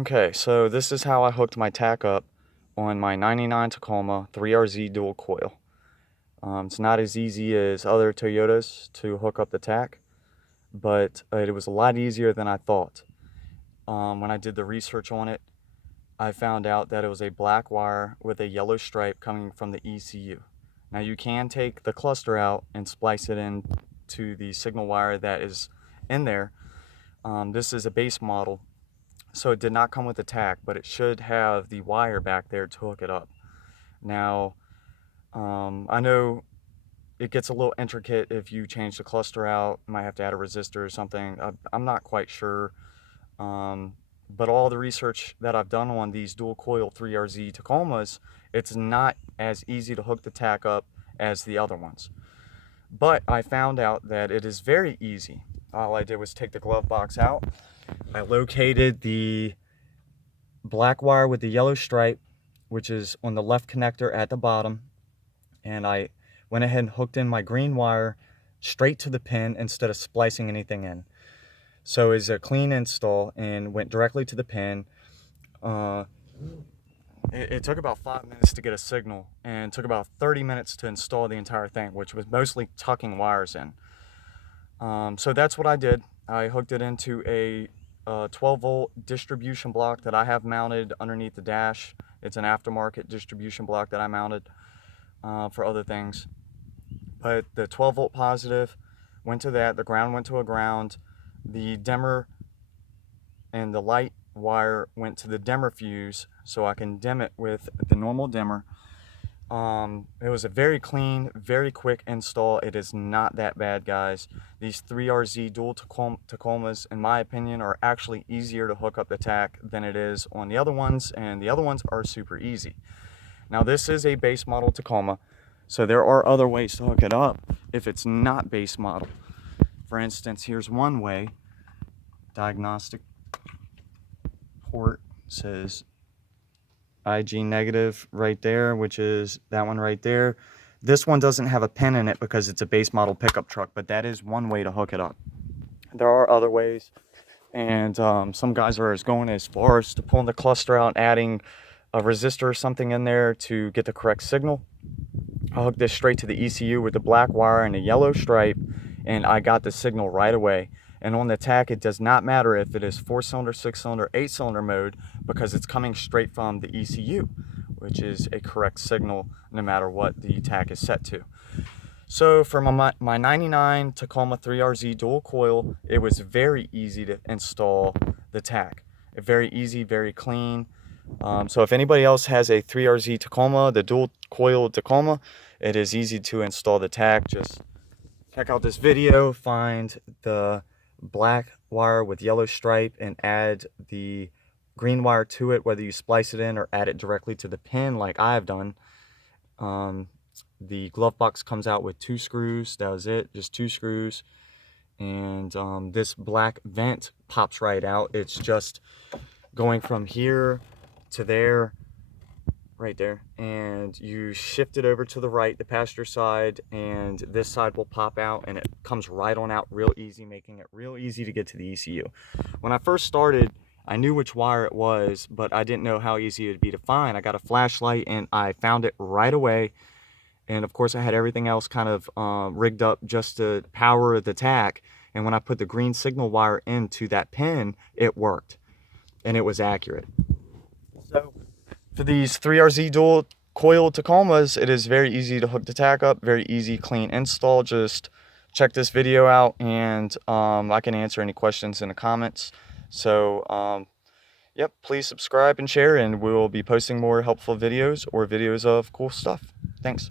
Okay, so this is how I hooked my tack up on my 99 Tacoma 3RZ dual coil. It's not as easy as other Toyotas to hook up the tack, but it was a lot easier than I thought. When I did the research on it, I found out that it was a black wire with a yellow stripe coming from the ECU. Now you can take the cluster out and splice it in to the signal wire that is in there. This is a base model, so it did not come with the tack, but it should have the wire back there to hook it up. Now, I know it gets a little intricate if you change the cluster out. You might have to add a resistor or something. I'm not quite sure. But all the research that I've done on these dual coil 3RZ Tacomas, it's not as easy to hook the tack up as the other ones. But I found out that it is very easy. All I did was take the glove box out. I located the black wire with the yellow stripe, which is on the left connector at the bottom, and I went ahead and hooked in my green wire straight to the pin instead of splicing anything in. So it's a clean install and went directly to the pin. It took about 5 minutes to get a signal and took about 30 minutes to install the entire thing, which was mostly tucking wires in. So that's what I did. I hooked it into a 12-volt distribution block that I have mounted underneath the dash. It's an aftermarket distribution block that I mounted for other things. But the 12-volt positive went to that, the ground went to a ground, the dimmer and the light wire went to the dimmer fuse so I can dim it with the normal dimmer. It was a very clean, very quick install. It is not that bad, guys. These 3RZ dual Tacomas, in my opinion, are actually easier to hook up the tack than it is on the other ones, and the other ones are super easy. Now, this is a base model Tacoma, so there are other ways to hook it up if it's not base model. For instance, here's one way. Diagnostic port says IG negative right there, which is that one right there. This one doesn't have a pin in it because it's a base model pickup truck, but that is one way to hook it up. There are other ways, and some guys are going as far as to pulling the cluster out and adding a resistor or something in there to get the correct signal. I hooked this straight to the ECU with the black wire and a yellow stripe, and I got the signal right away. And on the tack, it does not matter if it is 4-cylinder, 6-cylinder, 8-cylinder mode, because it's coming straight from the ECU, which is a correct signal no matter what the tack is set to. So for my 99 Tacoma 3RZ dual coil, it was very easy to install the tack. Very easy, very clean. So if anybody else has a 3RZ Tacoma, the dual coil Tacoma, it is easy to install the tack. Just check out this video, find the black wire with yellow stripe, and add the green wire to it, whether you splice it in or add it directly to the pin like I've done. The glove box comes out with 2 screws. That was it, just 2 screws. And this black vent pops right out. It's just going from here to there, right there, and you shift it over to the right, the passenger side, and this side will pop out, and it comes right on out real easy, making it real easy to get to the ECU. When I first started, I knew which wire it was, but I didn't know how easy it would be to find. I got a flashlight and I found it right away, and of course I had everything else kind of rigged up just to power the tack, and when I put the green signal wire into that pin, it worked, and it was accurate. So for these 3RZ dual coil Tacomas, it is very easy to hook the tack up, very easy, clean install. Just check this video out, and I can answer any questions in the comments. So, yep, please subscribe and share, and we'll be posting more helpful videos or videos of cool stuff. Thanks.